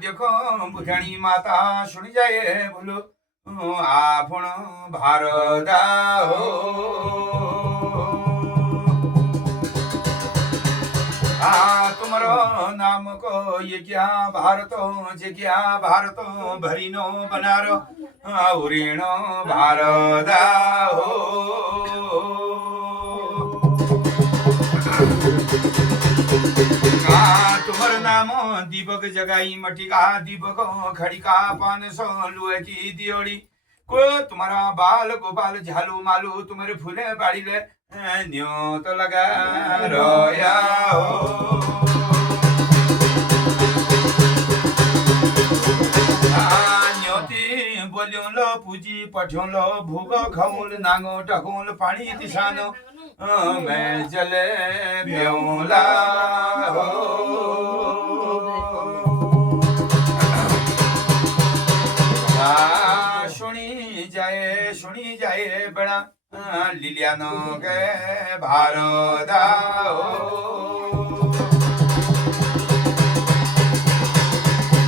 देखो बुझाणी माता सुन जाए बोलो आपण भारदा हो तुमरो नाम को ये क्या भारतो जे क्या भारतो भरीनो बनारो उरीणो भारदा हो तुम्हार नाम दीपक जगाई मटिका दीपक खड़िका पान सो लुए की दियोड़ी को तुम्हारा बाल गोपाल झालू मालू तुम्हारे फूले बाड़ी ले न्यो तो लगा रोया हो न्योती बोलियों लो पूजी पठियों लो भूगो खमूल नांगो टकूल पानी तिसानो मैं चले ब्योला हो सुनी जाए बड़ा लिलियानो के भारदा हो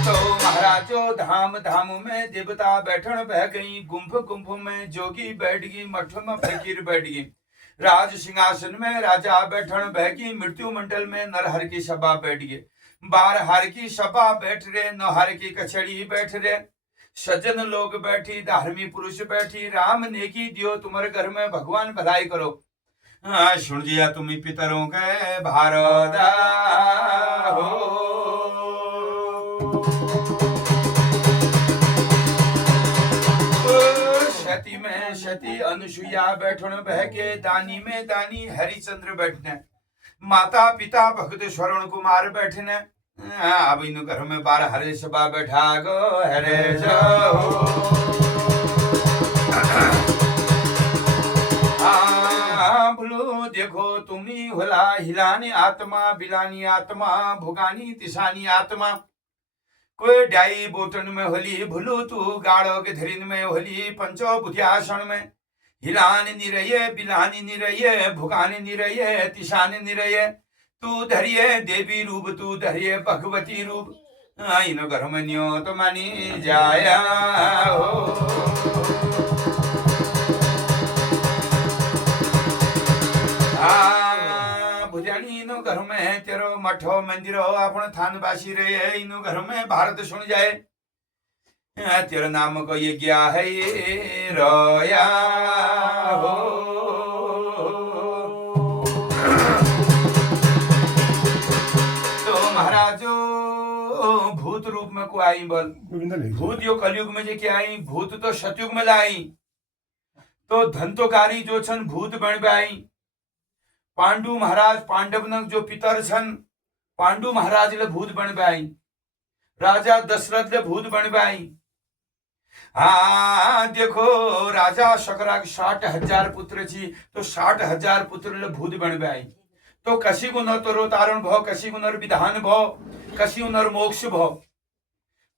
तो महाराजो धाम धाम में देवता बैठन बह गई गुंफ गुंफ में जोगी बैठ गई मठ में फकीर बैठ गई राज सिंहासन में राजा बैठन बह गई मृत्यु मंडल में नरहर की सभा बैठ गई बार हर की सभा बैठ रहे नहर की कचड़ी बैठ रहे सज्जन लोग बैठी धार्मी पुरुष बैठी राम नेकी दियो तुम्हारे घर में भगवान भलाई करो सुन जिया तुम्ही पितरों के भारदा हो शती में शती अनुसुईया बैठन बह के दानी में दानी हरिचंद्र बैठने माता पिता भक्त स्वर्ण कुमार बैठने अब इन घर में बार हरे सभा बैठा गो हरे बोलो देखो तुम्ही होला हिलानी आत्मा बिलानी आत्मा भुगानी तिसानी आत्मा कोई डाई बोटन में होली भूलू तू गाड़ो के धरिन में होली पंचो बुद्धियासन में हिलानी निरये बिलानी निरये भुगानी निरये तिसानी निरये तू धरिये देवी रूप तू धरिये भगवती रूप इन घर में न्यो तो मानी जाया हो भुजानी इन घर में तेरो मठो मंदिरो अपन थान बासी रहे इन घर में भारत सुन जाए तेरे नाम को ये क्या है ये रोया हो भूत रूप में को आई बोल भूत यो कलयुग में जे क्या आई भूत तो सतयुग में लाई तो धंतोकारी जो छन भूत बन आई पांडु महाराज पांडव न जो पितर छन पांडु महाराज ले भूत बन आई राजा दशरथ ले भूत बन आई हाँ देखो राजा शकराग 60,000 पुत्र छी तो 60,000 पुत्र ले भूत बन आई तो कशी गुण तरो तारण भव कशी गुणर विधान भव कशी उनर मोक्ष भव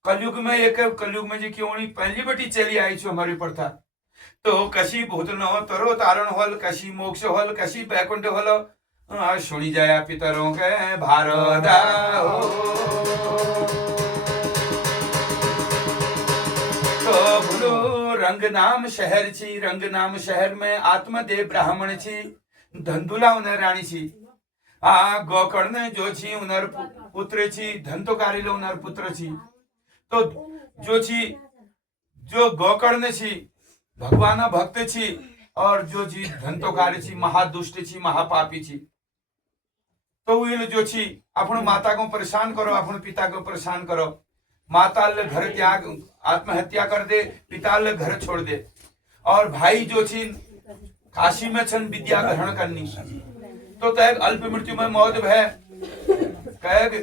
कलयुग में एक कलयुग में जी क्यों पहली बेटी चली आई छो हमारी प्रथा तो कशी भूत नो तरो तारण होल कशी मोक्ष होल कशी बैकुंठ होल सुनी जाया पितरों के भारदा तो बोलो रंग नाम शहर छी रंग नाम शहर में आत्मदेव ब्राह्मण छी धंधुला उनर रानी छी गोकर्ण जो छी उनर पुत्र छी धंतोकारी उनर पुत्र छी तो जो छी जो गोकर्ण छी भगवान भक्त छी और जो जी धंतोकारी छी महादुष्ट छी महापापी छी तो वो जो छी अपन माता को परेशान करो अपन पिता को परेशान करो माता ले घर त्याग आत्महत्या कर दे पिता ले घर छोड़ दे और भाई जो छी काशी में छन विद्या ग्रहण करनी तो तय अल्प मृत्यु में मौत भय कह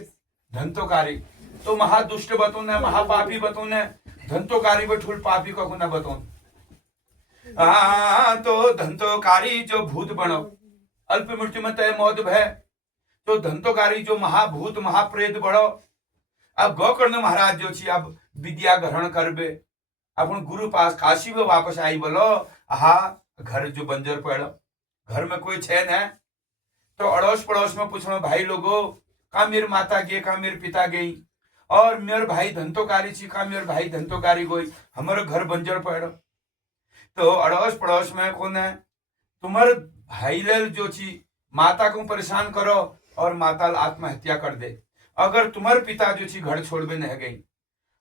धंतोकारी तो महादुष्ट बतून महापापी बतून धंतोकारी बठुल पापी को गुना बतून तो धंतोकारी जो भूत बनो अल्प मृत्यु में तय मौत भय तो धंतोकारी जो महाभूत महाप्रेत बड़ो अब गोकर्ण महाराज जो छी अब विद्या ग्रहण करबे अपन गुरु पास काशी में वापस आई बोलो घर जो बंजर पड़ो घर में कोई छे न तो अड़ोस पड़ोस में पूछो भाई लोगो का मेरी माता गे का मेरे पिता गई और मेरे भाई धंतोकारी छी का मेरे भाई धंतोकारी गोई हमारे घर बंजर पड़ो तो अड़ोस पड़ोस में कौन है तुम्हारे भाई लल जो छी माता को परेशान करो और माता आत्महत्या कर दे अगर तुम्हारे पिता जो छी घर छोड़ नह गई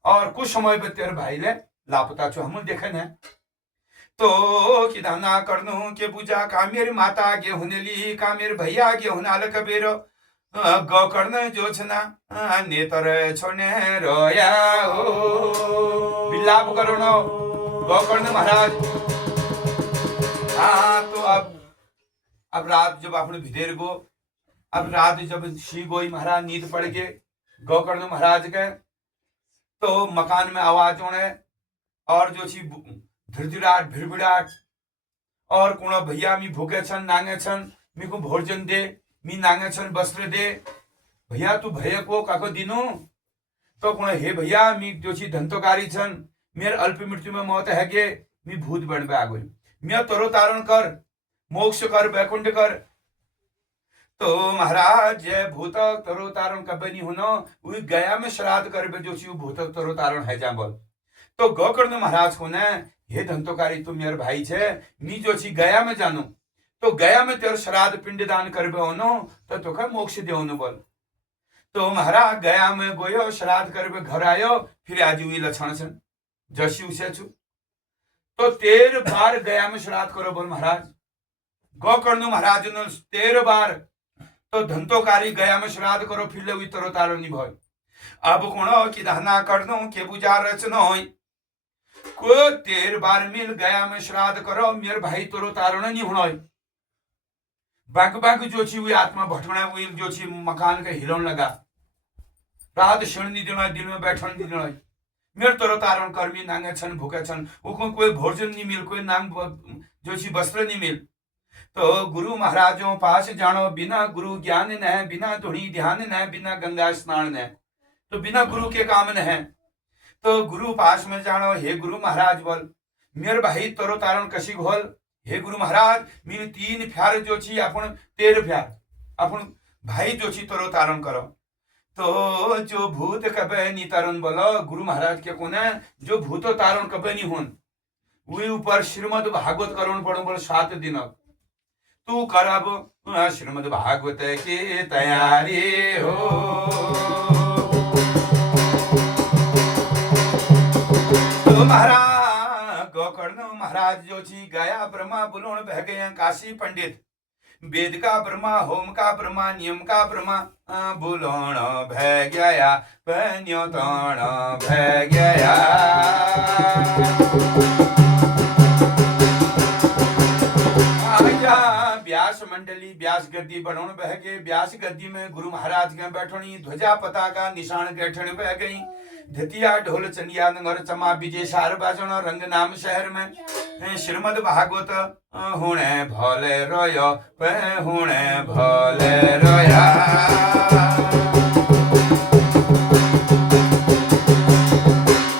और कुछ समय पे तेरे भाई ले लापता छो हम देखे न तो किदाना करनु के पूजा का मेरी माता गे हुनेली का मेरे भैया गे हुनाल कबीर गोकर्ण जो छना नेतर छोने रोया हो विलाप करो न गोकर्ण महाराज तो अब रात जब आपने भिदेर गो अब रात जब शी गोई महाराज नींद पड़ के गोकर्ण महाराज के तो मकान में आवाज होने और जो छी धृतराट भिड़भिड़ाट और कोण भैया मी भूखे छन नांगे छन मी को भोजन दे मी नांगे छन वस्त्र दे भैया तू भय को काको दिनो तो कोण हे भैया मी जो छी धंतोकारी छन मेर अल्प मृत्यु में मौत है गे मी भूत बनबे आ गई मैं तरो तारण कर मोक्ष कर बैकुंठ कर तो महाराज जय भूत तरो तारण कबे नहीं होनो वही गया में श्राद्ध करबे जो छी भूत तरो तारण है जा बोल तो गोकर्ण महाराज को ने हे धंतोकारी तू मेरे भाई छे मी जो छी गया में जानो तो गया में तेरे श्राद्ध पिंडदान करबे होनो तो तोका मोक्ष देवनो बोल तो महाराज गया में गोयो श्राद्ध करबे घर आयो फिर आज हुई लक्षण छन जशी उसे छु तो 13 बार गया में श्राद्ध करो बोल महाराज गोकर्ण महाराज ने 13 बार तो धंतोकारी गया में श्राद्ध करो फिर ले तरो तारो निभय अब कोणो की दहना करनो के पूजा रचनो होई को 13 बार मिल गया में श्राद्ध करो मेरे भाई तरो तारो नहीं होनो बाग बाग जो छी हुई आत्मा भटकना हुई जो छी मकान के हिलन लगा रात क्षण नहीं देना दिल में बैठन नहीं देना मेरे तरो तारण कर्मी नांगे छन भूखे छन उनको कोई भोजन नहीं मिल कोई नांग जो छी वस्त्र नहीं मिल तो गुरु महाराजों पास जानो बिना गुरु ज्ञान न है बिना धुनी ध्यान न है बिना गंगा स्नान न तो बिना गुरु के काम न है तो गुरु पास में जानो हे गुरु महाराज बोल मेरे भाई तरो तारण कशी घोल हे गुरु महाराज मेरे 3 फ्यार जो छी अपन 13 फ्यार अपन भाई जो छी तरो तारण करो तो जो भूत कबे नी तारण बोलो गुरु महाराज के कोने जो भूतो तारण कबे नी होन वही ऊपर श्रीमद् भागवत करण पड़ो बोल 7 दिन तू करब श्रीमद् भागवत की तैयारी हो तो महाराज गोकर्ण महाराज जो छी गया ब्रह्मा बुलोण बह गए काशी पंडित वेद का ब्रह्मा होम का ब्रह्मा नियम का ब्रह्मा बुलोण भय गया पन्यो तण भय गया व्यास मंडली व्यास गद्दी बनोण बह गए व्यास गद्दी में गुरु महाराज के बैठनी ध्वजा पताका निशान गठन बह गई धतिया ढोल चंडिया नगर चमा विजय सार बाजन रंग नाम शहर में श्रीमद भागवत हुणे भले रोयो पे हुणे भले रोया।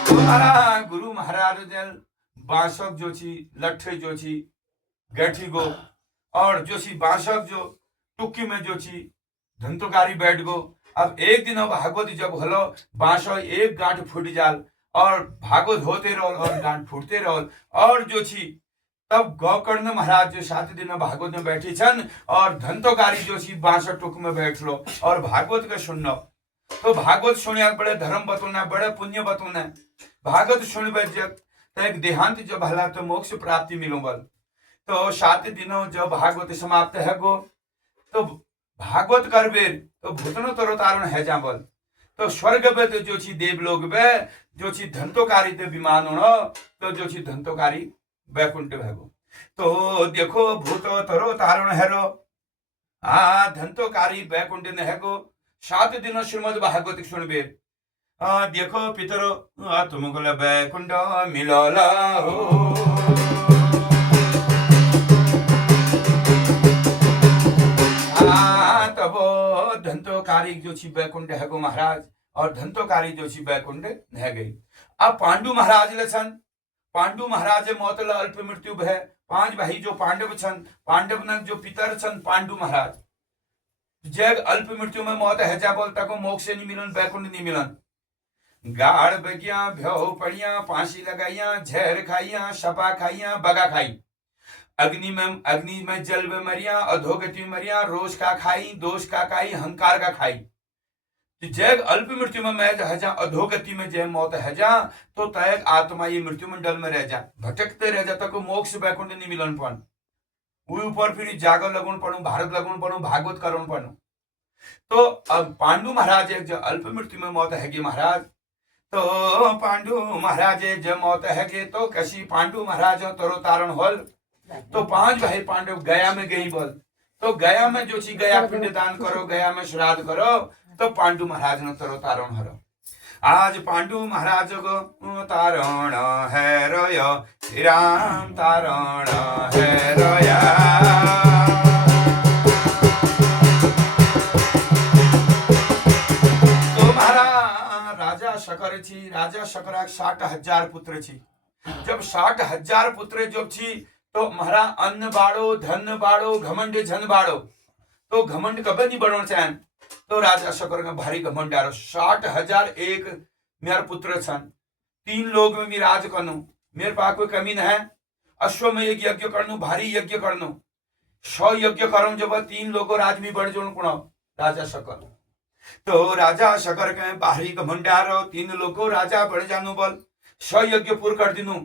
तुम्हारा गुरु महाराज जल बांसक जो छी लठे जो छी गैठी गो और जो छी बांसक जो टुक्की में जो छी धंतोकारी बैठ गो। अब एक दिन अब भागवत जब हलो बांसो एक गांठ फूट जाल और भागवत होते रहो और गांठ फूटते रहो और जो छी तब गौकर्ण महाराज जो 7 दिन भागवत में बैठी छन और धंतोकारी जो छी बांसो टुक में बैठ लो और भागवत के सुननो। तो भागवत सुनिया बड़े धर्म बतुना बड़े पुण्य बतुना भागवत सुनबे जब एक देहांत जब हला तो मोक्ष प्राप्ति मिलो बल। तो 7 दिनों जब भागवत समाप्त है गो तो भागवत करबेर तो भूतनो तरो तारण है जा बल। तो स्वर्ग पे तो जो छी देवलोक बे जो छी धंतोकारी ते विमान उड़ो तो जो छी धंतोकारी वैकुंठ भेगो। तो देखो भूतो तरो तारण हेरो आ धंतोकारी वैकुंठ ने हेगो 7 दिनों श्रीमद् भागवत सुनबेर देखो पितरो तुमको वैकुंठ मिलोला हो। तब धंतोकारी जो छी वैकुंठ है गो महाराज और धंतोकारी जो छी वैकुंठ है गई। अब पांडु महाराज ले छन पांडु महाराज मौत अल्प मृत्यु भय 5 भाई जो पांडव छन पांडव न जो पितर छन पांडु महाराज जग अल्प मृत्यु में मौत है जा बोल तको मोक्ष नहीं मिलन वैकुंठ नहीं मिलन। गाड़ बगिया भ्यो पड़िया फांसी लगाइया झेर खाइया सपा खाइया बगा खाई अग्नि में जल में मरिया अधोगति में मरिया रोष का खाई दोष का खाई अहंकार का खाई। जैग अल्प मृत्यु में मैं हजा अधोगति में जय मौत है जा तो तय आत्मा ये मृत्यु मंडल में रह जा भटकते रह जाता को मोक्ष वैकुंठ नहीं मिलन पण ऊपर फिर जागर लगुन पड़ू भारत लगुन पड़ू भागवत करुण पड़ू। तो अब पांडु महाराज एक जो अल्प मृत्यु में मौत है महाराज तो पांडु महाराज जब मौत है तो कशी पांडु महाराज तरो तारण होल। तो 5 भाई पांडव गया में गई बोल तो गया में जो छी गया पिंड दान करो गया में श्राद्ध करो तो पांडु महाराज ने तरो तारण हरो। आज पांडु महाराज को तारण है रोयो राम तारण है रोया। तो महाराज राजा शकर छी राजा शकरा 60,000 पुत्र छी। जब 60,000 पुत्र जब छी तो महारा अन्न बाड़ो धन बाड़ो घमंड झन बाड़ो तो घमंड कभी नहीं बढ़ो चाहे। तो राजा शकर का भारी घमंड आरो 60,000 एक मेरा पुत्र छन 3 लोग में भी राज करनो मेरे पास कोई कमी न है। अश्व में एक यज्ञ करनो भारी यज्ञ करनो 100 यज्ञ करो जब 3 लोगों राज में बढ़ जोड़ कुणो राजा शकर। तो राजा शकर के भारी घमंड आरो 3 लोगों राजा बढ़ जानो बल 100 यज्ञ पूर्ण कर दिनु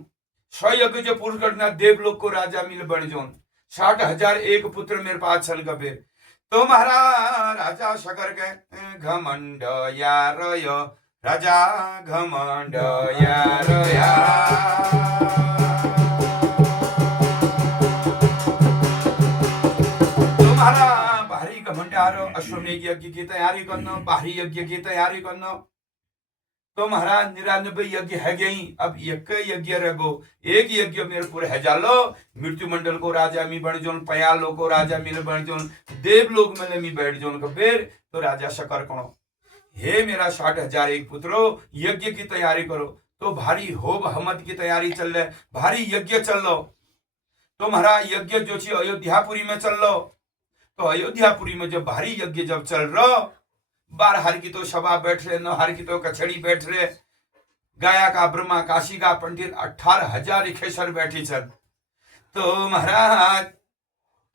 100 यज्ञ जो पूर्ण करना देवलोक को राजा मिल बन जोन 60,000 एक पुत्र मेरे पास छल कबे। तो महाराज राजा शकर के घमंड यारो यो राजा घमंड यारो या। तो महाराज भारी घमंड यारो अश्वमेघ यज्ञ की तैयारी करना भारी यज्ञ की तैयारी करना। तो महाराज 99 यज्ञ है गई अब एक यज्ञ रहो एक यज्ञ मेरे पूरे है जालो मृत्यु मंडल को राजा मी बन जोन पयालो को राजा मिल बन जोन देवलोक में मी बैठ जोन कबीर। तो राजा शकर कणो हे मेरा 60,000 एक पुत्रो यज्ञ की तैयारी करो। तो भारी होब हमत की तैयारी चल रहे भारी यज्ञ चल लो। तो महाराज यज्ञ जो छी अयोध्यापुरी में चल लो। तो अयोध्यापुरी में जब भारी यज्ञ जब चल रहा 12 हर की तो सभा बैठ रहे 9 हर की तो कछड़ी बैठ रहे गया का ब्रह्मा काशी का पंडित 18,000 इखेश्वर बैठी छन। तो महाराज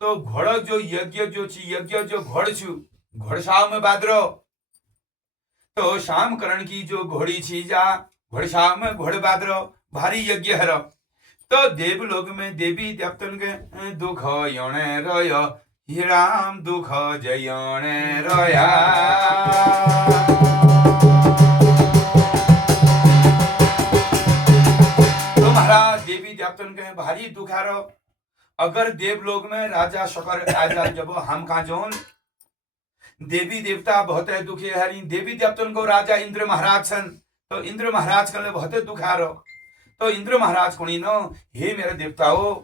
तो घोड़ जो यज्ञ जो छी यज्ञ जो घोड़ छु घोड़साव में बादरो। तो शाम करण की जो घोड़ी छी जा घोड़साव में घोड़ बादरो भारी यज्ञ हरो। तो देवलोक में देवी देवतन के दुख योने रोयो ही राम दुख जयोने रोया। तो महाराज देवी देवतन के भारी दुख हारो। अगर देवलोक में राजा शकर आजा जब हम का जोन देवी देवता बहुत है दुखी हरी देवी देवतन को राजा इंद्र महाराज छन तो इंद्र महाराज कल बहुत दुख आ रहो। तो इंद्र महाराज कोणी नो हे मेरे देवताओं,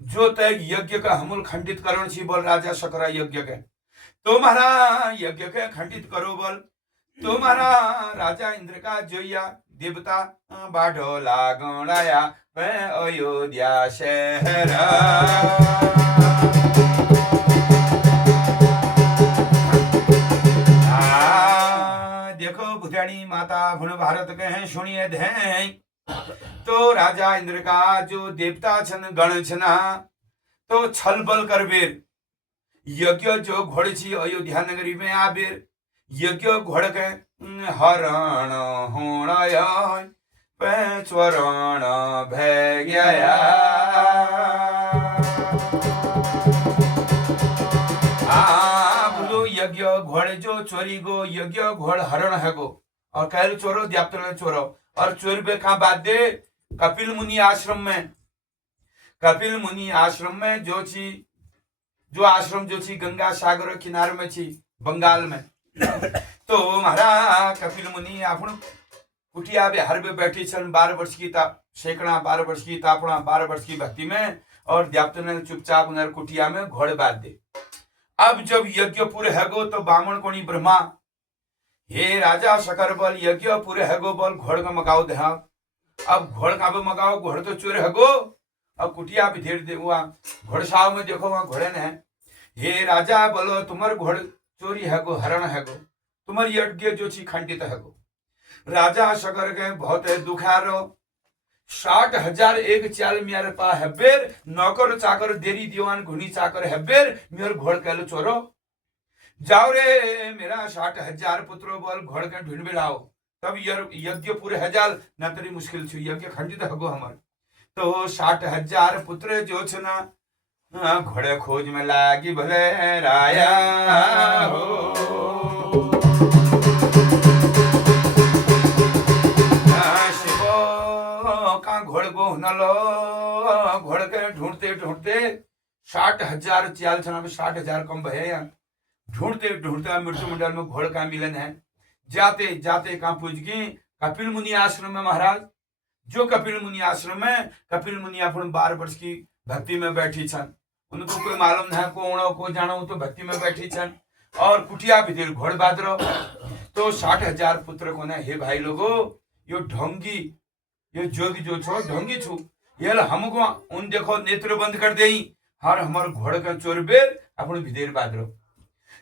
जो तय यज्ञ का हमूल खंडित करण छी बोल राजा शकरा यज्ञ के, तो महारा यज्ञ के खंडित करो बोल। तो महारा राजा इंद्र का जोया देवता बाढ़ो लागणाया अयोध्या शहर। देखो भुजानी माता भुन भारत के हैं सुनिए ध्यान। तो राजा इंद्र का जो देवता छन गण छना, तो छल बल करबेर यज्ञ जो घोड़ छी अयोध्या नगरी में आबेर यज्ञ घोड़ के हरण होणाय पैचवरण भय गया। बोलो यज्ञ घोड़ जो चोरी गो यज्ञ घोड़ हरण है गो, और कहल चोरो द्याप्तन चोरो, और चोर बे कहा बात दे कपिल मुनि आश्रम में। कपिल मुनि आश्रम में जो छी, जो आश्रम जो छी गंगा सागर किनारे में छी बंगाल में। तो महाराज कपिल मुनि आपण कुटिया बिहार में बैठी छन 12 वर्ष की सैकड़ा 12 वर्ष की तापना 12 वर्ष की भक्ति में, और द्याप्त ने चुपचाप उनर कुटिया में घोड़ बांध दे। अब जब यज्ञ पूरे है गो, तो बामण कोणी ब्रह्मा हे राजा शकर बल यज्ञ पूरे है गो बोल घोड़ का मगाओ दे। अब घोड़ का भी मगाओ, घोड़ तो चोर है गो। अब कुटिया भी धीरे दे हुआ घोड़साव में देखो वहां घोड़े ने, हे राजा बोलो तुम्हारे घोड़ चोरी है गो हरण है गो, तुम्हारी यज्ञ जो छी खंडित है गो। राजा शकर के बहुत दुखारो 60,000 एक चाल मेरे पा हेबेर नौकर चाकर देरी दीवान घुनी चाकर हेबेर मेरे घोड़ कहलो चोरो जाओ रे मेरा 60,000 पुत्रो बोल घोड़ के ढूंढ लाओ, तब यज्ञ पूरे हजार न तेरी मुश्किल छू यज्ञ खंडित हगो हमार। तो 60,000 पुत्र जो छना घोड़े खोज में लागी भले राया हो। का घोड़ को नलो घोड़ के ढूंढते ढूंढते 60,000 चाल छना में 60,000 कम है या ढूंढते ढूंढते मृत्यु मंडल में घोड़ का मिलन है। जाते जाते कहां पूछ गई कपिल मुनि आश्रम में। महाराज जो कपिल मुनि आश्रम में कपिल मुनि अपन 12 वर्ष की भक्ति में बैठी छन, उनको कोई मालूम नहीं को को जानो तो भक्ति में बैठी छन, और कुटिया भी देर घोड़ बादरो। तो 60,000 पुत्र को हे भाई लोगो यो ढोंगी यो जोगी जो छो ढोंगी छु ये हमको उन देखो नेत्र बंद कर दे हर हमार घोड़ का चोर बेर अपन विदेर बादरो।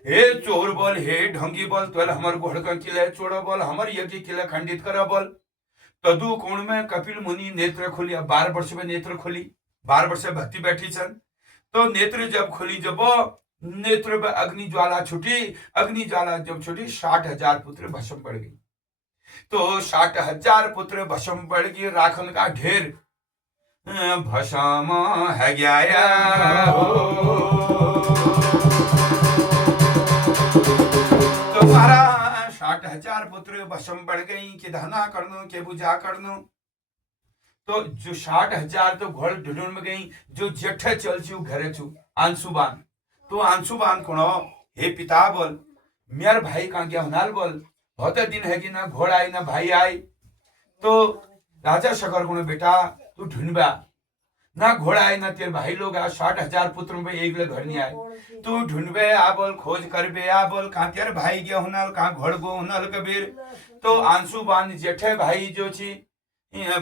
हे चोर बोल हे ढोंगी बोल तो हमार घोड़ का किले चोड़ो बोल हमार यज्ञ किले खंडित करा बोल। तदु कोण में कपिल मुनि नेत्र खोली, 12 वर्ष में नेत्र खोली, 12 वर्ष भक्ति बैठी छन। तो नेत्र जब खोली जब नेत्र में अग्नि ज्वाला छुटी, अग्नि ज्वाला जब छुटी 60,000 पुत्र भस्म पड़ गई। तो 60,000 पुत्र भस्म पड़ गई, राखन का ढेर भस्म है गया तो महाराज 60,000 पुत्र भस्म पड़ गई कि धना करनो के बुझा करनो। तो जो 60,000 तो घोड़ ढूंढ में गई, जो जेठ चल छू घरे छू आंसुबान। तो आंसुबान कोनो हे पिता बोल मेरे भाई कहाँ गया हुनाल बोल बहुत दिन है कि ना घोड़ आई ना भाई आई। तो राजा शकर को बेटा तू ढूंढबा ना घोड़ा आए ना तेरे भाई लोग आ 60,000 पुत्र में एक घर नहीं आए, तू ढूंढबे आ बोल खोज करबे आ बोल कहाँ तेरे भाई गया हुनाल कहाँ घोड़ गो हुनाल कबीर। तो आंसुबान जेठे भाई जो छी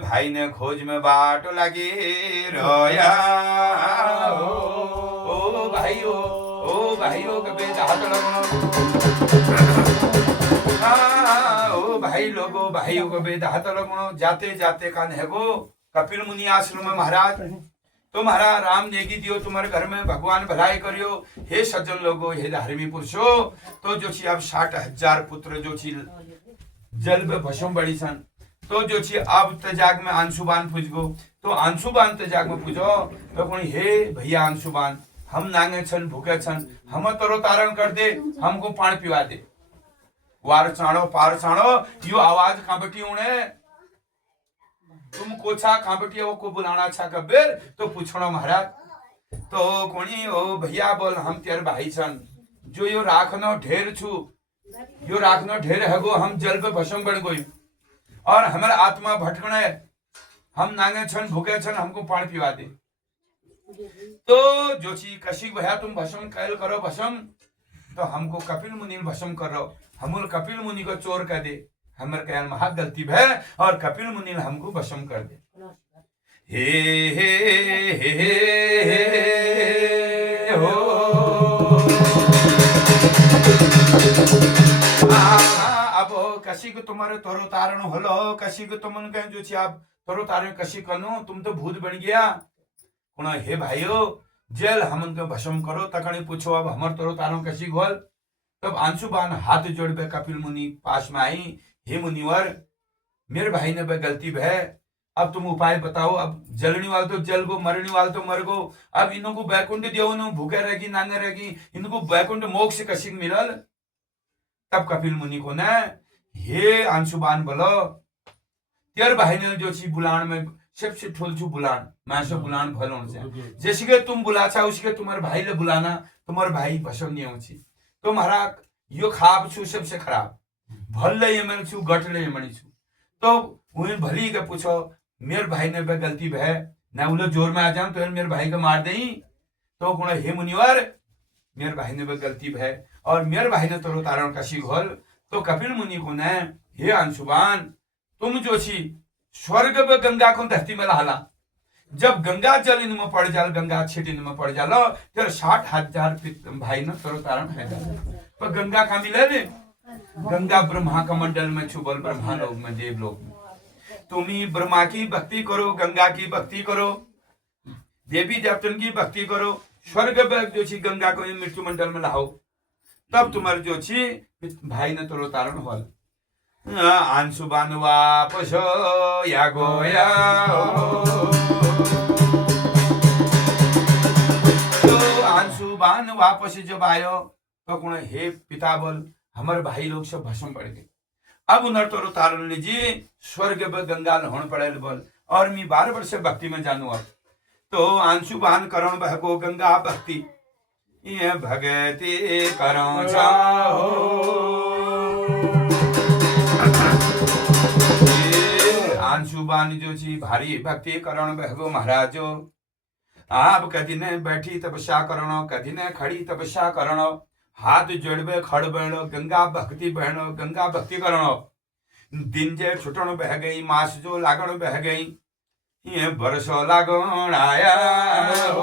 भाई ने खोज में बाट लगे रोया ओ भाइयों कबे हाथ लगो ओ भाई लोगो भाइयों को बेद हाथ लगो। जाते जाते कान है वो कपिल मुनि आश्रम में महाराज। तो महाराज राम नेगी दियो तुम्हारे घर में भगवान भलाई करियो हे सज्जन लोगो हे धार्मिक पुरुषो। तो जो छी अब 60,000 पुत्र जो छी जल में भस्म बड़ी सन। तो जो छी अब तजाग में आंसुबान पूछ गो। तो आंसुबान तजाग में पूछो तो कोई हे भैया आंसुबान हम नांगे छन भूखे छन हम तरो तारण कर दे हमको पानी पिवा दे। वार चाणो पार चाणो यो आवाज कांबटी उणे तुम कोछा कांबटी को बुलाना छा कबीर। तो पूछणो महाराज तो कोणी ओ भैया बोल हम तेरे भाई छन जो यो राखनो ढेर छु यो राखनो ढेर हगो हम जल पे भस्म बन गई और हमारा आत्मा भटकना है, हम नांगे छन भूखे छन, हमको पानी पिवा दे। तो जो चीज कशिक भैया तुम भस्म कैल करो भस्म, तो हमको कपिल मुनि भस्म करो, हम कपिल मुनि को चोर कर दे, हमारे कहन महा गलती है और कपिल मुनि हमको भस्म कर दे। हे हे हे हे हे हो अब कशिक तुम्हारे तोरो तारण होलो, कशिक तुमन कह जो छी आप तोरो तारण कशी कनो, तुम तो भूत बन गया। कुण हे भाइयों जेल हमन को भस्म करो, तकनी पूछो अब हमर तोरो तारण कशी गोल। तब अंशुबान हाथ जोड़ पे कपिल मुनि पास में आई, हे मुनिवर मेरे भाई ने पे गलती है, अब तुम उपाय बताओ। अब जलने वाले तो जल गो, मरने वाले तो मर गो, अब इनको बैकुंठ दियो, भूखे रहेगी नांगे रहेगी, इनको बैकुंठ मोक्ष कशिक मिलल। तब कपिल मुनि को न हे अंशुबान बोलो तेर भाई ने जो छी बुलान में सबसे ठोल छू बुलान, मैं से बुलान भलों से जैसे के तुम बुला चाहो उसके तुम्हारे भाई ले बुलाना, तुम्हारे भाई भस्म नहीं हो छी। तो महाराज यो खाब छू सबसे खराब, भल ले यमन छू गट ले यमन छू। तो उन्हें भली के पूछो मेरे भाई ने पे गलती है ना, उन्हें जोर में आ जाऊं तो मेरे भाई को मार दे। तो गुण हे मुनिवर मेरे भाई ने पे गलती है और मेरे भाई ने तोरो तारण कशी घोल। तो कपिल मुनि को ने हे अंशुबान तुम जो छी स्वर्ग पे गंगा को धरती में लहाला, जब गंगा जल इनमें पड़ जाल, गंगा छिट इनमें पड़ जालो फिर 60,000 भाई ने तोरो तारण है। तो गंगा का मिले ने, गंगा ब्रह्मा का मंडल में छुबल, ब्रह्मा लोक में देव लोक में। तुम ही ब्रह्मा की भक्ति करो, गंगा की भक्ति करो, देवी देवतन की भक्ति करो, स्वर्ग पे जो छी गंगा को मृत्यु मंडल में लाओ, तब तुम्हारे जो छी भाई ने तोरो तारण होल। अंशुबान वापस या गोया तो अंशुबान वापस जब आयो तो कुण हे पिता बोल हमारे भाई लोग सब भस्म पड़ गए। अब उन्हें तोरो तारण लीजिए स्वर्ग पे गंगा नहान पड़े बोल, और मैं 12 वर्ष भक्ति में जानू। अब तो अंशुबान करण बहगो गंगा भक्ति ये भगति करो चाहो। अंशुबान जो छी भारी भक्ति करण बहगो महाराजो, आप कदी ने बैठी तपस्या करणो, कदी ने खड़ी तपस्या करणो, हाथ जोड़बे खड़ बहनो, गंगा भक्ति बहनो, गंगा भक्ति करणो। दिन जे छुटण बह गई, मास जो लागण बह गई, ये बरसो लागण आया हो।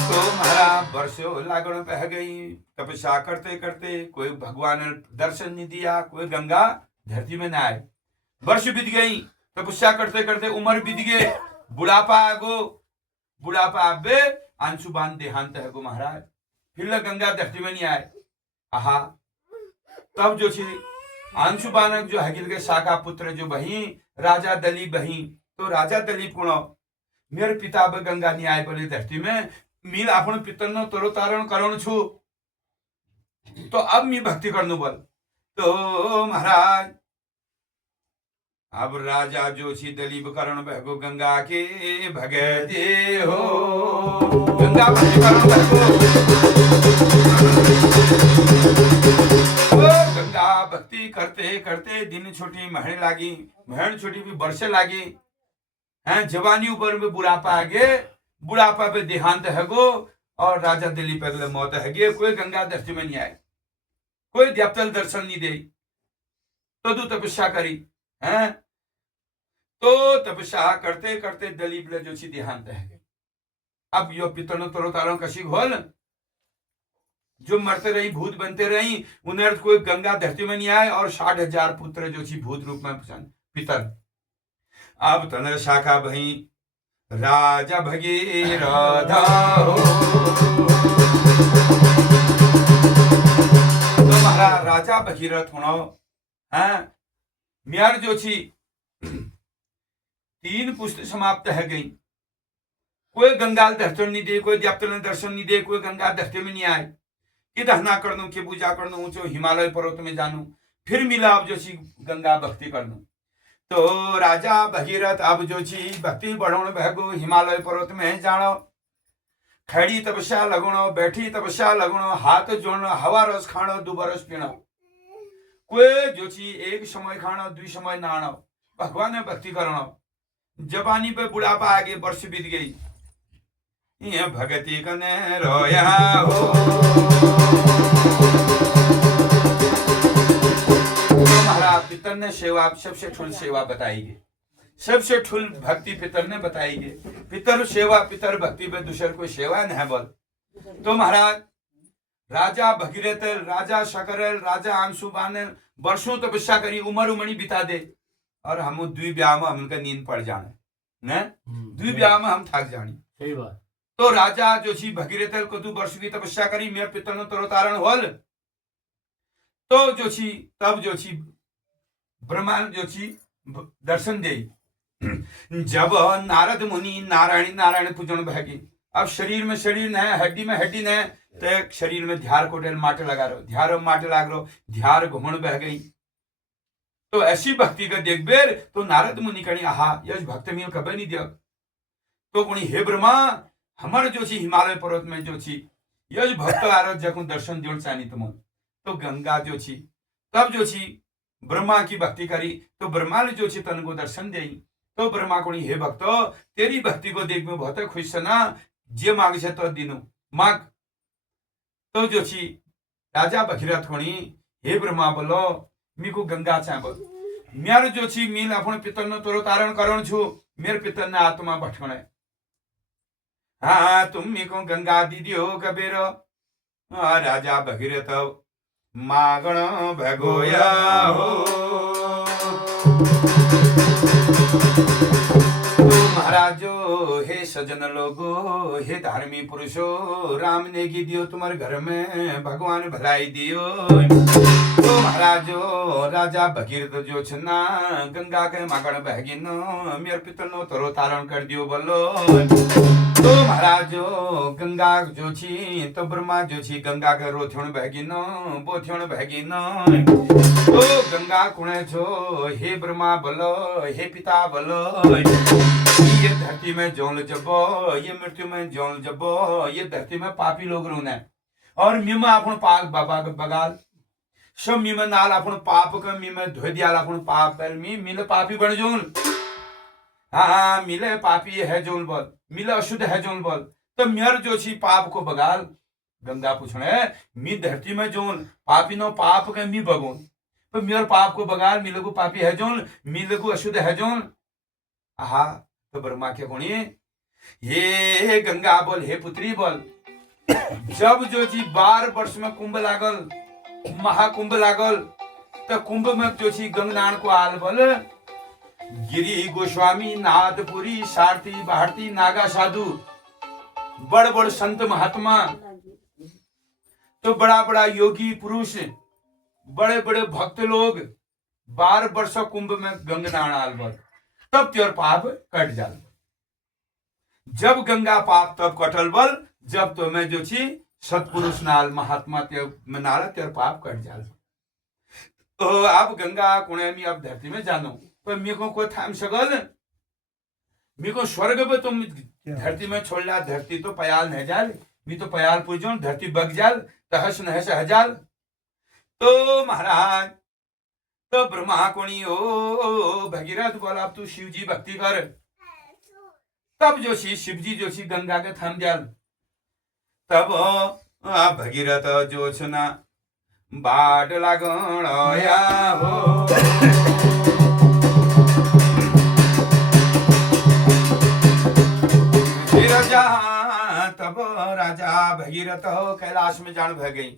तो हमारा बरसो लागण बह गई, तपस्या करते करते कोई भगवान ने दर्शन नहीं दिया, कोई गंगा धरती में ना आए। वर्ष बीत गई, तपस्या करते करते उम्र बीत गए, बुढ़ापा आ गो, बुढ़ापा आबे अंशुबान देहांत है गो महाराज, फिर गंगा धरती में नहीं आए। आहा तब जो छी अंशुबान जो हगिल के शाखा पुत्र जो बही राजा दलीप बही, तो राजा दलीप कुणो मेरे पिता अब गंगा नहीं आए बोले धरती में, मील आपण पितर नो तरो तारण करण छु, तो अब मी भक्ति करनु बोल। तो महाराज अब राजा जो छी दलीप करण बहगो गंगा के भगते हो, गंगा भक्ति करण बहगो, गंगा भक्ति करते करते दिन छोटी महने लागी, महन छोटी भी वर्षे लागी हैं, जवानी ऊपर में बुढ़ापा आ गए, बुढ़ापा पे देहांत है गो, और राजा दिलीप अगले मौत है गए। कोई गंगा धरती में नहीं आए, कोई देवतल दर्शन नहीं दे, तो तू तपस्या करी हैं। तो तपस्या करते करते दलीप ले जो छी देहांत है। अब यो पितर तोरो तारण कशी घोल, जो मरते रही भूत बनते रही, उन्हें कोई गंगा धरती में नहीं आए, और 60,000 पुत्र जो छी भूत रूप में पितर। अब तनर शाखा भई राजा भगीरथ हो, तो महाराज राजा भगीरथ होनो हैं, म्यार जो छी 3 पुस्त समाप्त है गई, कोई गंगा दर्शन नहीं दे, कोई देवतल दर्शन नहीं दे, कोई गंगा धरती में नहीं आए, कि दहना करनू कि पूजा करनू, ऊंचो हिमालय पर्वत में जानू, फिर मिला अब जो छी गंगा भक्ति करनू। तो राजा भगीरथ अब जो छी भक्ति बढ़ाने बहगो हिमालय पर्वत में जानो, खड़ी तपस्या लगणो, बैठी तपस्या लगणो, हाथ जोड़नो, हवा रस खाणो, दूबा रस पीणो, कोई जो ची एक समय खाणो, दुई समय नाणो, भगवान में भक्ति करणो। जवानी पे बुढ़ापा आ गई, वर्ष बीत गई, ये भगति कने रोया हो। तो महाराज पितर ने सेवा सबसे ठुल सेवा बताई, सबसे ठुल भक्ति पितर ने बताई। पितर सेवा पितर भक्ति पे दूसर कोई सेवा नहीं बोल। तो महाराज राजा भगीरथ, राजा शकरल, राजा आंसुबान वर्षों तपस्या करी, उमर उमड़ी बिता दे, और हम द्वी ब्याह में हमका नींद पड़ जाने न, द्वी ब्याह में हम थक जानी। सही बात। तो राजा जो छी भगीरथ को तू वर्ष की तपस्या करी, मेरे पितर ने तरोतारण होल। तो जो छी तब जो छी ब्रह्मा जो छी दर्शन दे। जब नारद मुनि नारायण नारायण पूजन भागी, अब शरीर में शरीर न, हड्डी में हड्डी न, तो शरीर में ध्यार कोटेल माटे लगा रो, ध्यार माटे लाग रो, ध्यार घुमण बह गई। तो ऐसी भक्ति का देख बेर तो नारद मुनि कणी आहा यश भक्त में कभी नहीं दिया। तो कुणी हे ब्रह्मा, हमारे जो छी हिमालय पर्वत में जो छी यश भक्त आरो जको दर्शन दियों चाहनी तुम। तो गंगा जो छी तब जो छी ब्रह्मा की भक्ति करी, तो ब्रह्मा ने जो छी तन को दर्शन दे। तो ब्रह्मा कुणी हे भक्तो, तेरी भक्ति को देख में बहुत खुश ना, जे मांग से तो दिनो मांग। तो जो छी राजा भगीरथ कुणी हे ब्रह्मा बोलो मीको गंगा चाहे, मेर जो छी मील अपन पितर नो तोरो तारण करण छु, मेर पितर ने आत्मा भटकणे। हाँ तुम मीको गंगा दीदियो कबीर, राजा भगीरथ मागण भगोया हो। महाराजो हे सजन लोगो, हे धार्मिक पुरुषो, राम ने की दियो तुम्हारे घर में भगवान भलाई दियो। तो महाराजो राजा भगीरथ जो छना गंगा के मागण बहगिनो, मेरे पितर नो तरो तारण कर दियो बोलो। तो महाराजो गंगा जो छी तो ब्रह्मा जो छी गंगा के रोथ्योण बहगिनो, बोथ्योण बहगिनो। तो गंगा कुणे छो हे ब्रह्मा बोलो, हे पिता बोलो, ये धरती में जोल जबो, ये मृत्यु में जोल जबो, ये धरती में पापी लोग रूने, और मीमा अपन पाक बाबा बगाल सब मीमा नाल अपन पाप का मीमा धोई दियाल अपन पाप पर मिले पापी बन जोल। हाँ मिले पापी है जोल बोल, मिले अशुद्ध है जोल बोल। तो मेर जो छी पाप को बगाल, गंगा पूछने मी धरती में जोल पापी नो पाप का मी बगोन, तो मेर पाप को बगाल मिले को पापी है जोल, मिले को अशुद्ध है जोल। आहा तो ब्रह्मा के कोणी ये गंगा बोल, हे पुत्री बोल, जब जो जी 12 वर्ष में कुंभ लागल, महाकुंभ लागल, तो कुंभ में जो छी गंगनान को आल बोल, गिरी गोस्वामी नादपुरी सारथी भारती नागा साधु, बड़ बड़ संत महात्मा, तो बड़ा बड़ा योगी पुरुष, बड़े बड़े भक्त लोग 12 वर्ष कुंभ में गंगनान आल बोल, तब तेर पाप कट जाल। जब गंगा पाप तब कटल बल, जब तो मैं जो छी सतपुरुष नाल महात्मा ते नाल तेर पाप कट जाल। तो अब गंगा कुणे में अब धरती में जानो, तो मेरे को थाम सकल, मेरे को स्वर्ग में तुम धरती में छोड़ला, धरती तो पयाल न जाल, मी तो पयाल पूजो, धरती बग जाल, तहस नहस हजाल। तो महाराज तो ब्रह्मा कोणी ओ भगीरथ बोला अब तू शिव जी भक्ति कर। तब जो शिव जी जो गंगा के थम जाल, तब भगीरथ जो छना बाट लागण आया हो। तब राजा भगीरथ कैलाश में जान भय गई,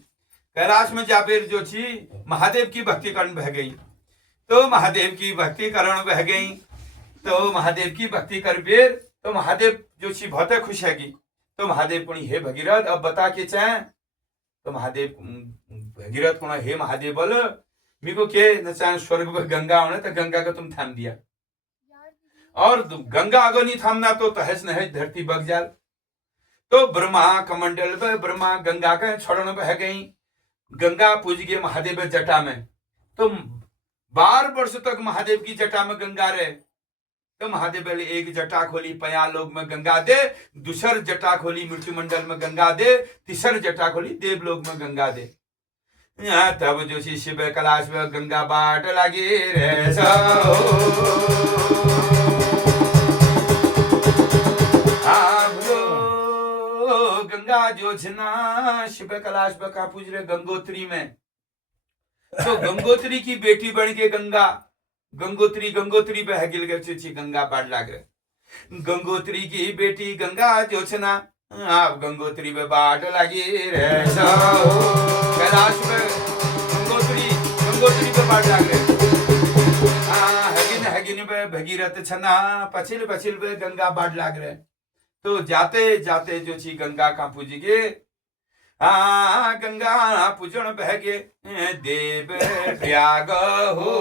कैलाश में जाकर जो छी महादेव की भक्ति करण बह गई। तो महादेव की भक्ति करण बह गई, तो महादेव की भक्ति कर बेर तो महादेव जो छी बहुत खुश है की। तो महादेव को हे भगीरथ अब बता के चाहे, तो महादेव भगीरथ को हे महादेव बोल मेरे को के न चाहे स्वर्ग में गंगा होने, तो गंगा को तुम थाम दिया, और गंगा अगर नहीं थामना तो तहस नहस धरती बग जाल। तो ब्रह्मा कमंडल पे ब्रह्मा गंगा के छोड़न बह गई, गंगा पूज गए महादेव जटा में। तो 12 वर्ष तक महादेव की जटा में गंगा रहे, तो महादेव बोले एक जटा खोली पया लोग में गंगा दे, दूसर जटा खोली मृत्यु मंडल में गंगा दे, तीसर जटा खोली देवलोक में गंगा दे। तब जो शिव कैलाश में गंगा बाट लगी रे गंगा जो छना शिव कैलाश में का पूछ रहे गंगोत्री में, तो गंगोत्री की बेटी बन के गंगा गंगोत्री बह गिल गए गंगा बाट लाग रहे। गंगोत्री की बेटी गंगा जो छना आप गंगोत्री में बाट लगी रे कैलाश में गंगोत्री पे बाट लाग रहे। हगिन पे भगीरथ छना पछिल पे गंगा बाट लाग रहे। तो जाते जाते जो छी गंगा का पूज गे, गंगा पूजन बह गे देव प्रयाग हो,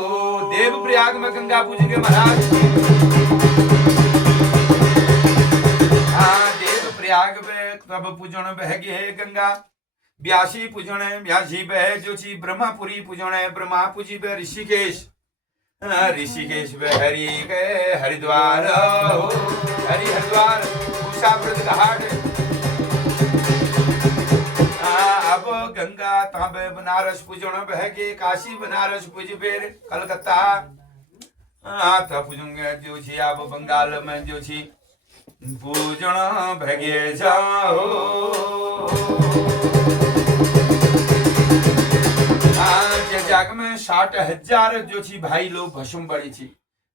देव प्रयाग में गंगा पूज गे महाराज। देव प्रयाग में तब पूजन बह गे गंगा, ब्यासी पूजन ब्यासी बह जो छी ब्रह्मापुरी पूजन ब्रह्मा पूजी बह ऋषिकेश, ऋषिकेश में हरि गए हरिद्वार हो, हरिद्वार उषाव्रत घाट। अब गंगा ताबे बनारस पूजन बह गे, काशी बनारस पूज बेर कलकत्ता तब पूजूंगे जो छी अब बंगाल में जो छी पूजन बह गे जाओ। जग में 60,000 जो छी भाई लोग भस्म बड़ी छी,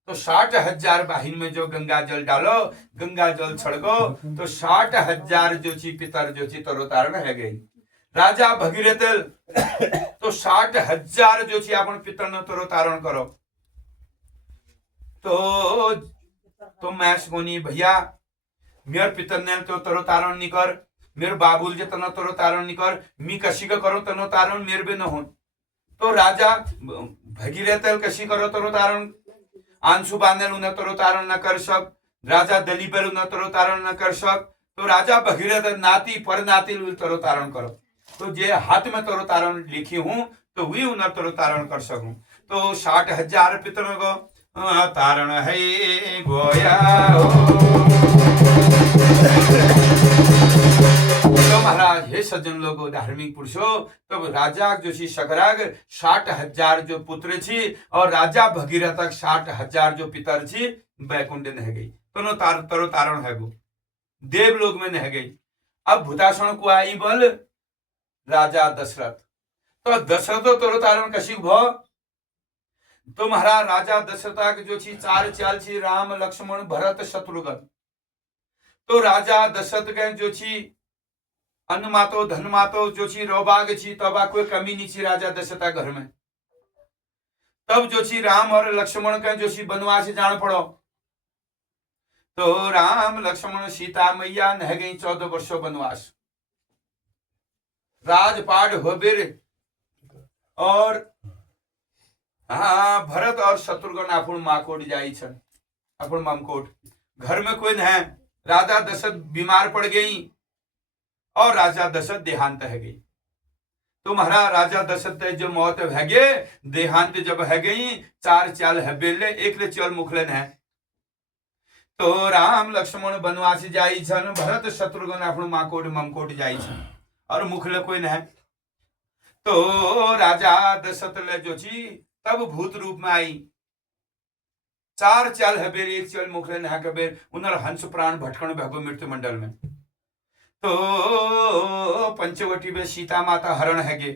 तो 60,000 बाहिन में जो गंगा जल डालो, गंगा जल छड़को, तो 60,000 जो छी पितर जो छी तरोतारण है गई। राजा भगीरथ तो 60,000 जो छी अपन पितर ने तरोतारण करो। तो मैं सुनी भैया मेरे पितर ने तो तरोतारण नहीं कर, मेरे बाबुल जे तना तरोतारण नहीं कर, मी कशी का करो तरोतारण मेरे भी न हो। तो राजा भगीरथ कशी करो तरोतारण, आंसू बांधल उन्हें तरोतारण न कर सक, राजा दलीपर उन्हें तरोतारण न कर सक। तो राजा भगीरथ नाती पर नाती तरोतारण करो, तो जे हाथ में तरोतारण लिखी हूं तो वही उन्हें तरोतारण कर सकूं। तो 60,000 पितरों को तारण है गोया तो महाराज हे सज्जन लोगों धार्मिक पुरुषों, तब राजा जो छी शकराग 60,000 जो पुत्र छी और राजा भगीरथ 60,000 जो पितर छी बैकुंठ नह गई, तो तरो तारण है वो देवलोक में नह गई। अब भूतासुर को आई बल राजा दशरथ, तो दशरथ तरो तारण कशी भो। तो महाराज राजा दशरथ जो छी 4 चाल छी राम लक्ष्मण भरत शत्रुघ्न। तो राजा दशरथ के जो छी अन्न मातो धन मातो जो छी रोबाग छी, तबा कोई कमी नहीं छी राजा दशरथ घर में। तब जो छी राम और लक्ष्मण के जो छी बनवास जान पड़ो। तो राम लक्ष्मण सीता मैया नह गई 14 वर्षों बनवास, राजपाट हो बेर और भरत और शत्रुघ्न अपन माकोट जाई छन, अपन मामकोट घर में कोई नहीं। राजा दशरथ बीमार पड़ गई और राजा दशरथ देहांत है गई। तो महाराज राजा दशरथ जो मौत है गे देहांत जब है गई 4 चाल है बेले एक ले चल मुखलन है। तो राम लक्ष्मण बनवास जाई छन, भरत शत्रुघ्न अपन माकोट ममकोट जाई छन और मुखले कोई नहीं। तो राजा दशरथ ले जो छी तब भूत रूप में आई, 4 चाल है बेर एक चल मुखले नहा के बेर उनर हंस प्राण भटकन भगो मृत्यु मंडल में। तो पंचवटी में सीता माता हरण है गे,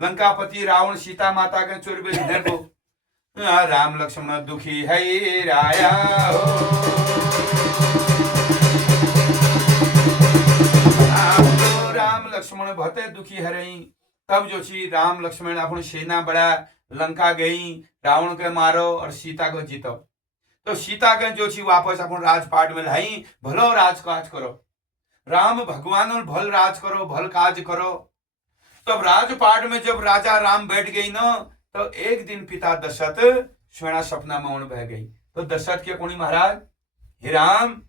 लंकापति रावण सीता माता के चोर बे है को राम लक्ष्मण दुखी है राया तो राम लक्ष्मण भते दुखी है रही। तब जो छी राम लक्ष्मण अपन सेना बढ़ा लंका गई, रावण के मारो और सीता को जीतो। तो सीता के जो छी वापस अपन राजपाट में लाई, भलो राजकाज करो, राम भगवान और भल राज करो, भल काज करो। तब राजपाट में जब राजा राम बैठ गई ना, तो एक दिन पिता दशरथ स्वयं सपना में उन बह गई। तो दशरथ के कोणी महाराज हे राम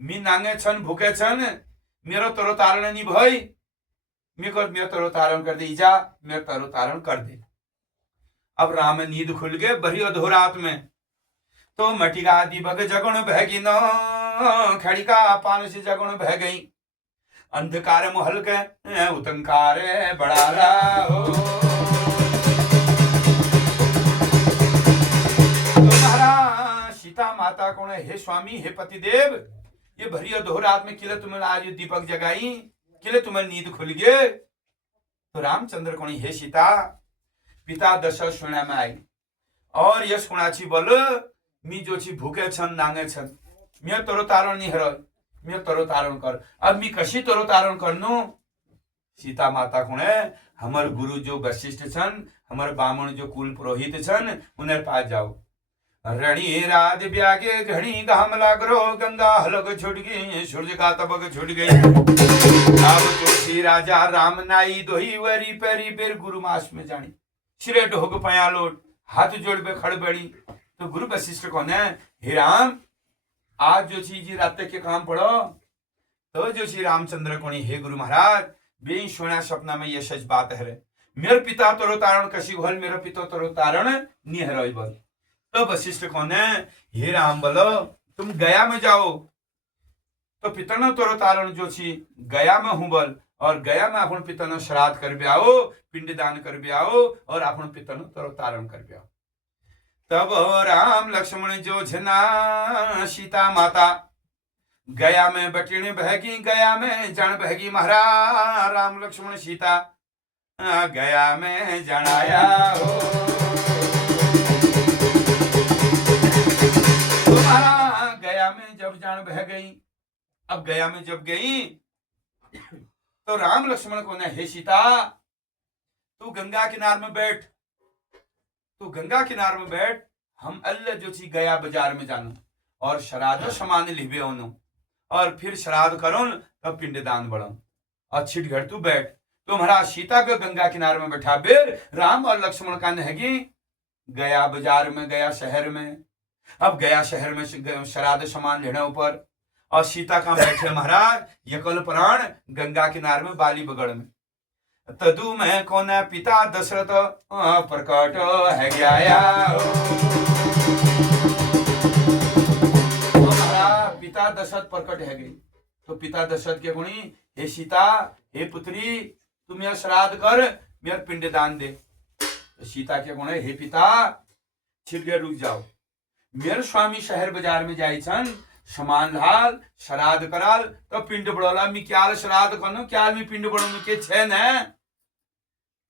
मी नांगे छन भूखे छन, मेरो तरो तारण नहीं भई, मेरो तरो तारण कर दे जा, मेरो तरो तारण कर दे। अब राम नींद खुल गए बड़ी अधोरात में। तो मटिका दीपक जगुण भैगी न खड़िका पान से जगुण बह गई अंधकार महल के उतंकार बढ़ाला हो। तुम्हारा सीता माता कौन है? हे स्वामी, हे पतिदेव, ये भरी अधोर रात में किले तुम्हें आज दीपक जगाई, किले तुम्हें नींद खुल गए। तो रामचंद्र कोणी हे सीता पिता दशरथ सुना में आई और यश कुणाची बोल मी जोची भूखे छन नांगे छन मी तरो तारण नहीं हर मी तरो तारण कर। अब मी कशी तरो तारण करनु? सीता माता कोणे हमर गुरु जो वशिष्ठ छन, हमर बामण जो कुल पुरोहित छन, उन्हें पास जाओ। रणी रात ब्यागे घड़ी घाम लागरो गंगा हलक छुट गई सूरज का तबक छुट गई। अब तुलसी राजा राम नाई दोही वरी पेरी पेर गुरु मास में जानी सिरे ढोक पया लोट हाथ जोड़ पे खड़ बड़ी। तो गुरु वशिष्ठ कौन है? हे राम, आज जो चीज रात के काम पड़ो। तो जो श्री रामचंद्र कोणी हे गुरु महाराज बे सोना सपना में ये सच बात है रे। मेरे पिता तरो तारण कशी घोल मेरा पिता तरो तारण नहीं है बोल। तो वशिष्ठ कौन है? हे राम बोलो तुम गया में जाओ। तो पितनो तरो तारण जो छी गया में हूं बोल और गया में अपन पितनो श्राद्ध कर ब्याओ, पिंडदान कर ब्याओ और अपन पितनो तरो तारण कर ब्याओ। तब राम लक्ष्मण जो झना सीता माता गया में बटिण बहगी, गया में जन बहगी। महाराज राम लक्ष्मण सीता गया में जनाया हो। तुम्हारा गया में जब जान बह गई, अब गया में जब गई तो राम लक्ष्मण को ने हे सीता तू गंगा किनार में बैठ, तू गंगा किनार में बैठ, हम अल्लाह जो ची गया बाजार में जानो और श्राद्ध समान लिबे होनो और फिर श्राद्ध करो तब पिंडदान बढ़ो और छिटघट तू बैठ। तो महाराज सीता को गंगा किनार में बैठा बे राम और लक्ष्मण का नहगी गया बाजार में, गया शहर में। अब गया शहर में श्राद्ध सामान लेने ऊपर और सीता का बैठे महाराज यकल प्राण गंगा किनार में बाली बगड़ में। तदु में कौन पिता दशरथ प्रकट है गया। पिता दशरथ प्रकट है गई। तो पिता दशरथ के गुणी हे सीता हे पुत्री तुम यह श्राद्ध कर मेरा पिंडदान दे। तो सीता के गुण हे पिता छिप गए रुक जाओ, मेरे स्वामी शहर बाजार में जाए छन समान लाल श्राद्ध कराल तो पिंड बढ़ोला मी क्या श्राद्ध करो क्या मी पिंड बढ़ो मी के छे न।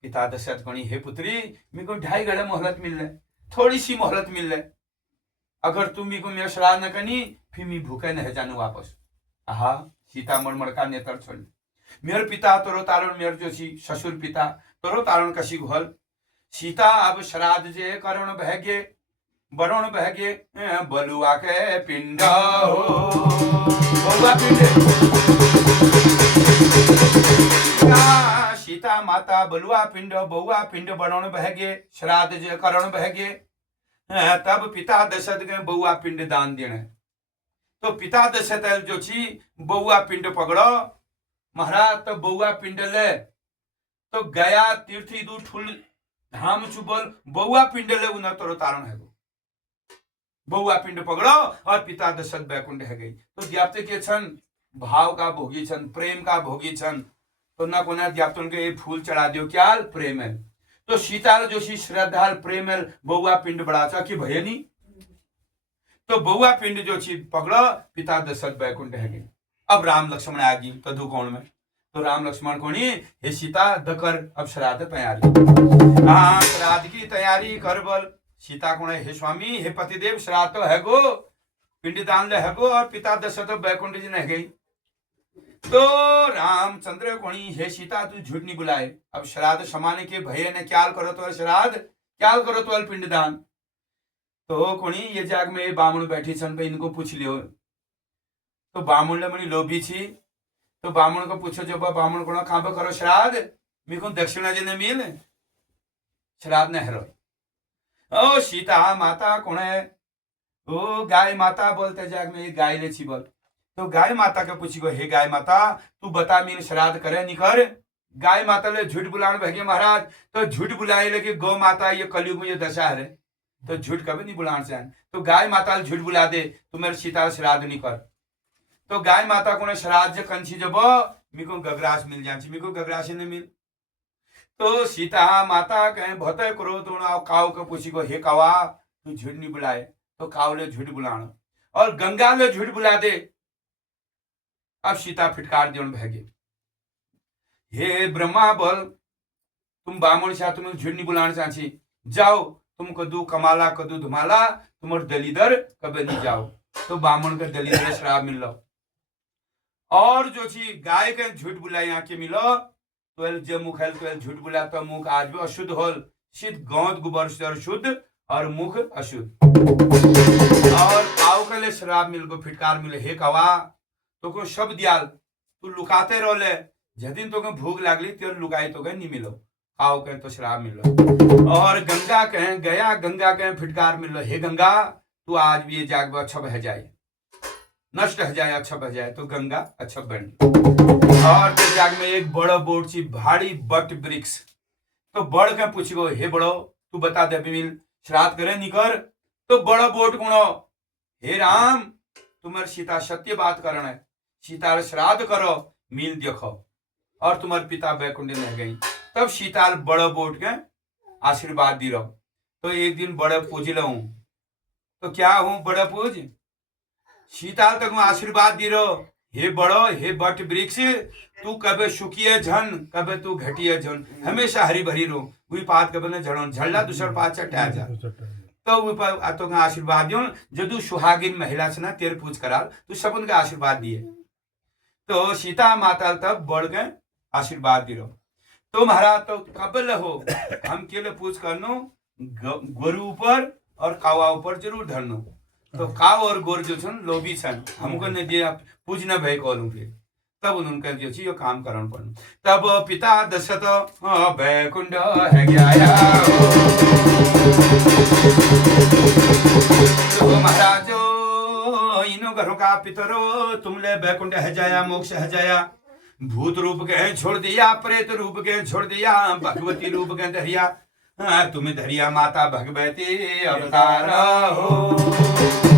पिता दशरथ कणी हे पुत्री मी को 2.5 घंटे मोहलत मिल रहे, थोड़ी सी मोहलत मिल रहे। अगर तुम मी को मेरा श्राद्ध न कनी फिर मी भूखे न जानू वापस। आहा सीता मड़मड़ का नेत्र छोड़ मेरे पिता तोरो तारण मेरे जो सी ससुर पिता तोरो तारण कशी घोल। सीता अब श्राद्ध जे करण बहगे बरुण बहगे बलुआ के पिंड हो बलुआ पिंड। सीता माता बलुआ पिंड बउआ पिंड बरुण बहगे श्राद्ध जे करण बहगे। तब पिता दशरथ के बउआ पिंड दान देने। तो पिता दशरथ जो छी बउआ पिंड पकड़ो महाराज। तो बउआ पिंड ले तो गया तीर्थी दू ठुल धाम चुबल बउआ पिंड ले उन तोरो तारण है बउआ पिंड पकड़ो और पिता दशरथ बैकुंठ है गई। तो द्याप्ते के छन भाव का भोगी छन, प्रेम का भोगी छन। तो ना कोना द्याप्तन के फूल चढ़ा दियो क्या प्रेम है। तो सीता जो सी श्रद्धा प्रेम है बउआ पिंड बड़ा चा कि भय नहीं। तो बउआ पिंड जो चीज पकड़ो पिता दशरथ बैकुंठ है गई। अब राम लक्ष्मण आ गई तदु कौन में। तो राम लक्ष्मण कोणी हे सीता दकर अब श्राद्ध तैयारी। हाँ श्राद्ध की तैयारी कर बल। सीता कोण हे स्वामी हे पतिदेव श्राद्ध तो है गो पिंडदान ले है गो और पिता दशरथ बैकुंठ जी ने गई। तो रामचंद्र कोणी हे सीता तू झूठ नहीं बुलाए। अब श्राद्ध समाने के भय ने क्या करो तो श्राद्ध क्या करो तो पिंडदान। तो कोणी ये जाग में बामण बैठी छन पे इनको पूछ लियो। तो बामण ले मनी लोभी छी। तो बामण को पूछो जो बामण को कहां पे करो श्राद्ध मेरे को दक्षिणा जी ने मिल श्राद्ध ने हरो। ओ सीता माता कौन है? ओ गाय माता बोलते जाग में गाय ले छी बोल। तो गाय माता के पूछी गो हे गाय माता तू बता मीन श्राद्ध करे नहीं कर। गाय माता ले झूठ बुलाने भगे महाराज। तो झूठ बुलाए लगे गौ माता ये कलयुग में ये दशा है तो झूठ कभी नहीं बुलाना चाहे। तो गाय माता झूठ बुला दे तो मेरे सीता श्राद्ध नहीं कर। तो गाय माता को श्राद्ध कंची जब मेको गगरास मिल जाए, मेको गगरास नहीं मिल। तो सीता माता कहें बहुत क्रोध होना, काव के पूछी को हे कावा तू झूठ नहीं बुलाए। तो काव ले झूठ बुलाना और गंगा ले झूठ बुला दे। अब सीता फिटकार देवन भगे, हे ब्रह्मा बोल तुम बामण शाह तुम्हें झूठ नहीं बुलाना चाहती, जाओ तुम कदू कमाला कदू धुमाला तुम्हारे दलीदर कभी नहीं जाओ। तो बामण का दलीदर श्राप मिल लो। और जो छी गाय के झूठ बुलाई आके मिलो तो जब मुख है तो झूठ बुला तो मुख आज भी अशुद्ध होल, सिद्ध गौद गुबर से शुद्ध और मुख अशुद्ध। और काव के लिए श्राप मिल को फिटकार मिले, हे कवा तो को शब्द दियाल तू लुकाते रोले, जदिन तो को भूख लागली तेर लुकाई तो नहीं मिलो, काव के तो श्राप मिलो। और गंगा कहें गया, गंगा कहें फिटकार मिलो, हे गंगा तू आज भी ये जाग अच्छा बह जाए, नष्ट हो जाए अच्छा बह जाए। तो गंगा अच्छा बन। और ते जाग में एक बड़ा बोट ची भारी बट वृक्ष। तो बड़ के पूछ गो, हे बड़ो तू बता दे मिल श्राद्ध करे नहीं कर। तो बड़ा बोट गुणो, हे राम तुम्हारे सीता सत्य बात करना है, सीता श्राद्ध करो मिल देखो और तुम्हारे पिता बैकुंठ में गई। तब सीता बड़ा बोट के आशीर्वाद दी रहो। तो एक दिन बड़ा पूज लो, तो क्या हूं बड़ा पूज सीताल तक आशीर्वाद दी रहो, हे बड़ो हे बट वृक्ष तू कबे सुखिए झन कबे तू घटिए झन, हमेशा हरी भरी रो वही पात कबे न झड़न झल्ला दूसर पात चटा जा। तो ऊपर तो आशीर्वाद दियो जदू सुहागिन महिला से ना तेरे पूछ कराल तू सबन का आशीर्वाद दिए। तो सीता माता तब बढ़ गए आशीर्वाद दी रहो। तो महाराज तो कबल हो हम के लिए पूछ करनो गोरु ऊपर और कावा ऊपर जरूर धरनो। तो काव और गोर जो छन लोभी छन हमको ने दिया पूज न भय कोलू के। तब उनका जो छी यो काम करन पड़न। तब पिता दशरथ बैकुंठ है गया तो महाराज इनो घरों का पितरो तुमले बैकुंठ है जाया मोक्ष है जाया। भूत रूप के छोड़ दिया, प्रेत रूप के छोड़ दिया, भगवती रूप के धरिया, तुम्हें धरिया माता भगवती अवतार हो।